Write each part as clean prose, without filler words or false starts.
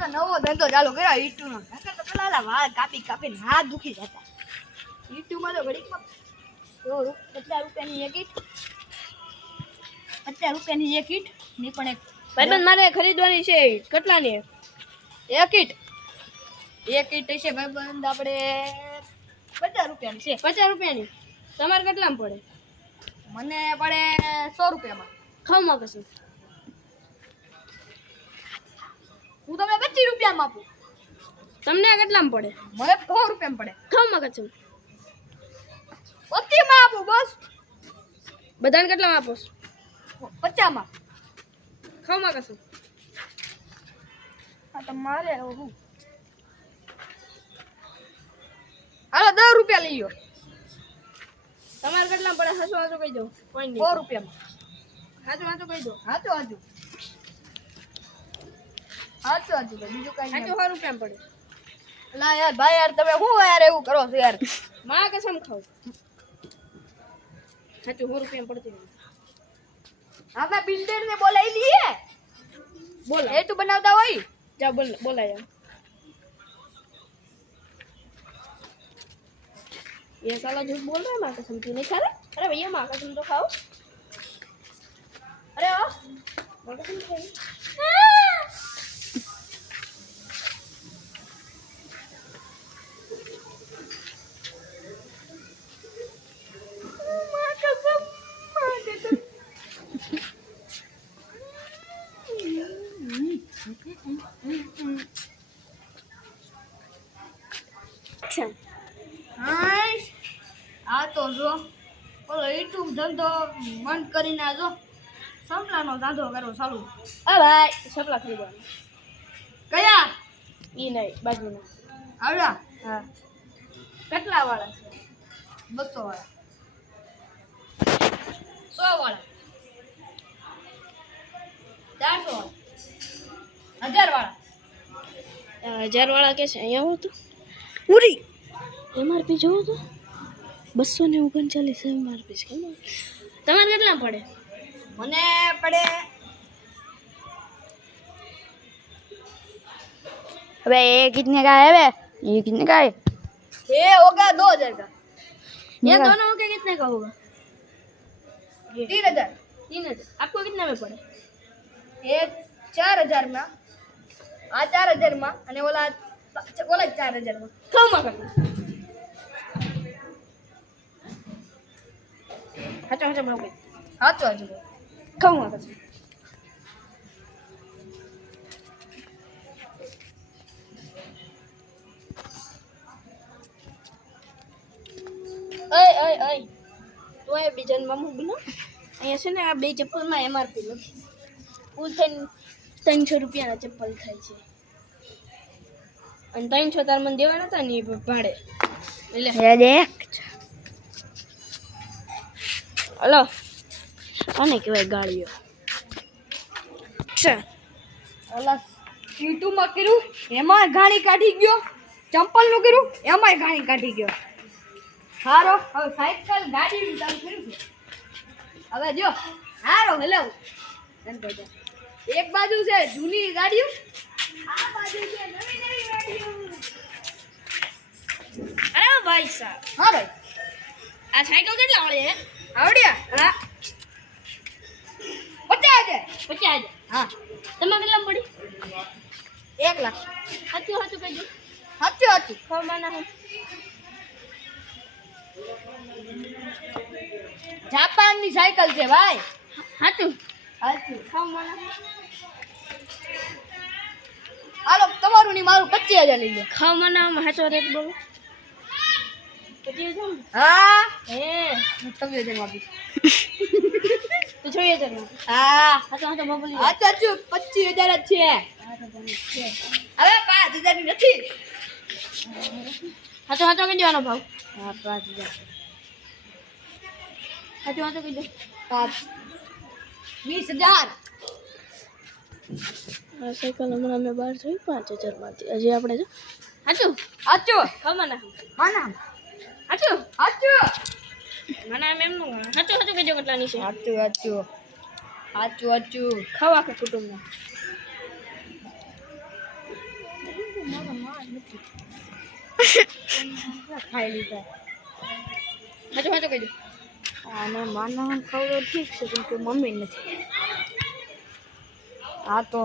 તો નવો ધંધો ચાલુ કર્યો ઈટુનો. નકર તો પેલા વાળ કાપીને હાથ દુખી જતા. ઈટુમાં તો ઘડીકમાં 50 રૂપિયાની એક ઈટ. 50 રૂપિયાની એક ઈટ ની પણ એક ભાઈબંધ મારે ખરીદવાની છે. કેટલાની એક ઈટ? એક ઈટ છે ભાઈબંધ આપણે 50 રૂપિયાની છે. 50 રૂપિયાની. તમારે કેટલામાં પડે? મને પડે 100 રૂપિયામાં. ખાવમાં કશું હું તમને 25 રૂપિયામાં આપું. તમને કેટલામાં પડે? મને 100 રૂપિયામાં પડે. ખાવમાં કશું 25 માં આપું બસ. બધાને કેટલામાં આપો? 50 માં. ખાવમાં કશું હા તમારે હું હાલો 10 રૂપિયા લઈ લો. તમારે કેટલામાં પડે? હાચું કહી દો. કોઈ નહીં. 100 રૂપિયામાં. હાચું કહી દો. હાચું બીજું કઈ હાચું 100 રૂપિયામાં પડે. ના યાર ભાઈ યાર તમે શું યાર એવું કરો છો યાર. માં કસમ ખાવ. હાચું 100 રૂપિયામાં પડતી નહીં. આપણે બિલ્ડર ને બોલાવી લઈએ. બોલ એ તું બનાવતા હોય જા બોલાય. ये साला झूठ बोल रहा है। माँ कसम क्यों नहीं खा रहा? अरे भैया माँ कसम तो खाओ। अरे वाह माँ कसम खाइए। अच्छा આ તો જો ઓલો યુટ્યુબ ધંધો બંધ કરીને આ જો સમલાનો ધંધો કરો ચાલુ. अरे भाई सपला खरीदवाना કયા? ई नहीं बाजूना આવડા हाँ કેટલા વાળા છે? 200 વાળા 100 વાળા 400 વાળા 1000 વાળા 1000 વાળા કે છે? અહીંયા હો તો પૂરી એમઆરપી જોવો તો 239 એમઆરપી છે. તમારે કેટલા પડે? મને પડે अबे ये कितने का है बे? ये कितने का है? ये होगा 2000 का. ये दोनों के कितने का होगा? 3000. 3000. आपको कितने में पड़े? ये 4000 में आ 4000 में અને ઓલા 4000 में. ખાવમાં કશું હાચો બરાબર હાચું ખાવમાં કશું ઓય તો એ બીજાને મામું બનો અહીંયા છે ને આ બે ચપ્પલમાં એમઆરપી લખી કુલ થઈને 300 રૂપિયાના ચપ્પલ થાય છે અને 300 તાર મને દેવાના હતા ને એ ભાડે એટલે ये देख હલો આને કહેવાય ગાડીઓ. અચ્છા ઓલા યુટ્યુબ માં કર્યું એમાં ગાણી કાઢી ગયો. ચંપલ નું કર્યું એમાંય ગાણી કાઢી ગયો. હારો હવે સાયકલ ગાડી નું ચાલુ કર્યું છે. હવે જો હારો હેલો એક બાજુ છે જૂની ગાડીઓ આ બાજુ છે નવી ગાડીઓ. અરે ભાઈ સાહેબ હા ભાઈ આ સાયકલ કેટલા વાળી હે? આવડ્યા હા 50,000. 50,000. હા તમારે કેટલા પડી? 1 લાખ. સાચું કહેજો. સાચું ખવાના હે જાપાન ની સાયકલ છે ભાઈ. સાચું ખવાના હાલો તમારું ની મારું 25,000 લઈ લો. ખવાના સાચો રેટ બોલો. 25,000 હા હે હું 26,000 માં આપીશ. તો 6,000 માં. હા સાચો બોલી. સાચું 25,000 જ છે. હવે 5,000 ની નથી. સાચો કહી દેવાનો ભાવ. હા 5,000. સાચો કહી દો. 20,000. આ સાયકલ હમણાં મેં બહાર જોઈ 5,000 માંથી. હજી આપણે જો સાચું ખવાના માના સાચું મને એમ નું સાચું કહેજો કેટલાની છે? સાચું ખાવા કે કુટુંબમાં નથી. ખાઈ લીધા. હાચો હાચો કહી દો. અને માનવ ખબર ઠીક છે પણ કોઈ મમ્મી નથી. હા તો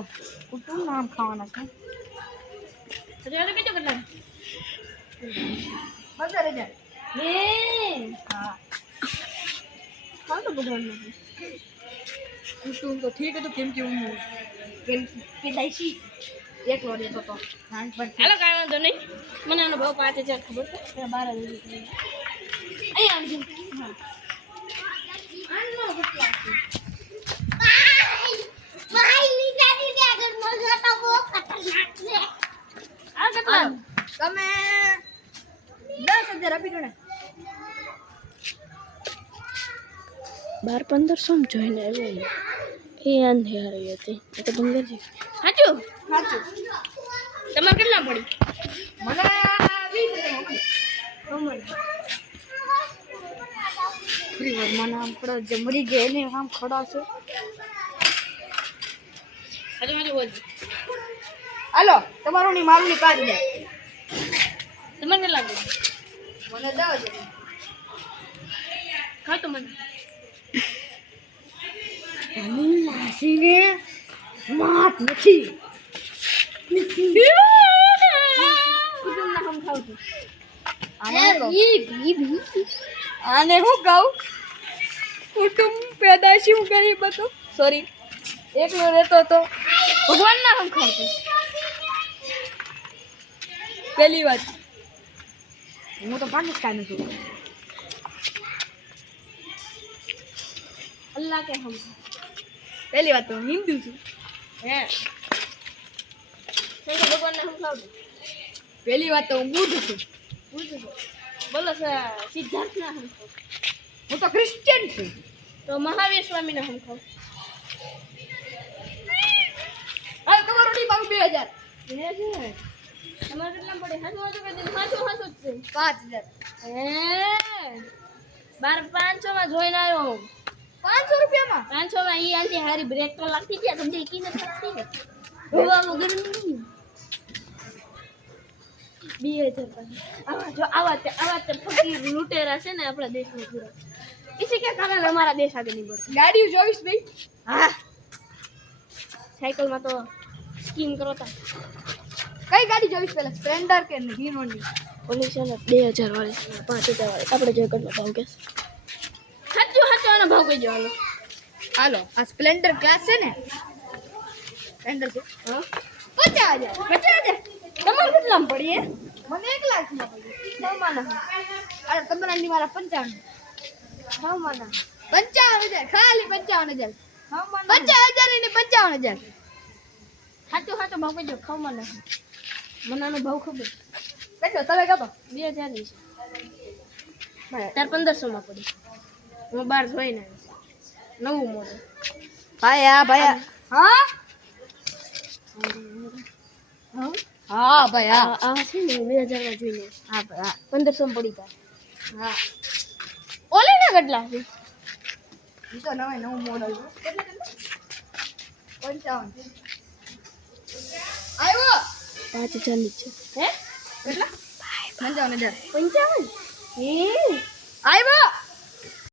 કુટુંબ નામ ખાવાના છે. હાચો હાચો કહી દો કેટલા. 15,000. હે હા ખાવ તો ભગવાન નથી. કુટુંબ તો ઠીક હતું કેમ કે હું પેદાઈશી એકલો રહેતો હતો નાનપણથી. હાલો કાંઈ વાંધો નહીં. મને આનો ભાવ 5,000 ખબર છે. ત્યાં 12,000. અહીંયા આવજો. હા આનો કેટલા છે? આ કેટલા? તમે 10,000 આપી દો ને. 12-1500 જોઈને આવ્યો એ અંધેરી હતી એ તો બંગર છે. સાચું સાચું. તમારે કેટલા પડી? મને 20,000 ફ્રી વાર મને આમ ખડો જે મરી ગયા એને આમ ખડાવશે. સાચું સાચું બોલ. હાલો તમારું ની મારું ની 5,000. તમારે કેટલા પડી? મને 10,000. ખાવ તો મને આની માસીને માત નથી. કુટુંબના હમ ખાવ છું. આને હું કહું કુટુંબ પેદાશી હું કરી બધું સોરી એકલો રહેતો તો ભગવાનના હમ ખાવ છું. પહેલી વાત હું તો પાકિસ્તાન છું. અલ્લાહ કે હમ. પહેલી વાત તો હું હિન્દુ છું. હે તો ભગવાનના હમ ખાવ છું. પહેલી વાત તો હું બુદ્ધ છું. પૂછું છું. બોલો સિદ્ધાર્થના હમ ખાવ. હું તો ક્રિશ્ચિયન છું. તો મહાવીર સ્વામીના હમ ખાવ. હવે તમારું નહીં મારું 2,000. તમારે કેટલા પડે? હાચું હાચું કહી દે. હાચું હાચું જ છે. 5,000. હે 12-500 માં જોઈને આવ્યો. 500 રૂપિયામાં 500 માં ઈ આંટી હારી બ્રેક તો લાગતી હતી તમને કી નથી લાગતી ને હોવા વગર નહીં 2,000 આવા જો આવા તે ફકીર લૂંટેરા છે ને આપણા દેશમાં પૂરા इसी के कारण हमारा देश आगे नहीं बढ़ता. ગાડી જોઈશ ભાઈ. हाँ साइकिल में तो स्कीम करो था. કઈ ગાડી જોઈશ પેલા સ્પ્લેન્ડર કે હીરોની? ઓલી છે ને 2,000 વાળી 5,000 વાળી આપણે જે કેટલો ભાવ કે સાચું આનો ભાવ કઈ હાલો. હાલો આ સ્પ્લેન્ડર ક્લાસ છે ને સ્પ્લેન્ડર છે. હા 50,000. તમારે કેટલામાં પડી હે? મને 1 લાખમાં પડી. નવમાના અરે તમારા ની મારા 55. નવમાના 55,000 ખાલી 55,000. નવમાના 50,000 ને 55,000. સાચું ભાવ કઈ ખાવમાં નથી મને આનો ભાવ ખબર કેટલો તમે કહો 2,000 ની છે. તાર 1,500 માં પડી. હું 12 જોઈને નવું મોડલ. ભાઈ હા ભાઈ હા હા ભાઈ હા આ છે ને 2,000 માં જોઈને હા ભાઈ હા 1,500 માં પડી તા. હા ઓલી ના કેટલા છે? ઈ તો નવું મોડલ છે. કેટલા 55 આવ્યો 5,000 ની છે. હે કેટલા 55,000 55 હે આવ્યો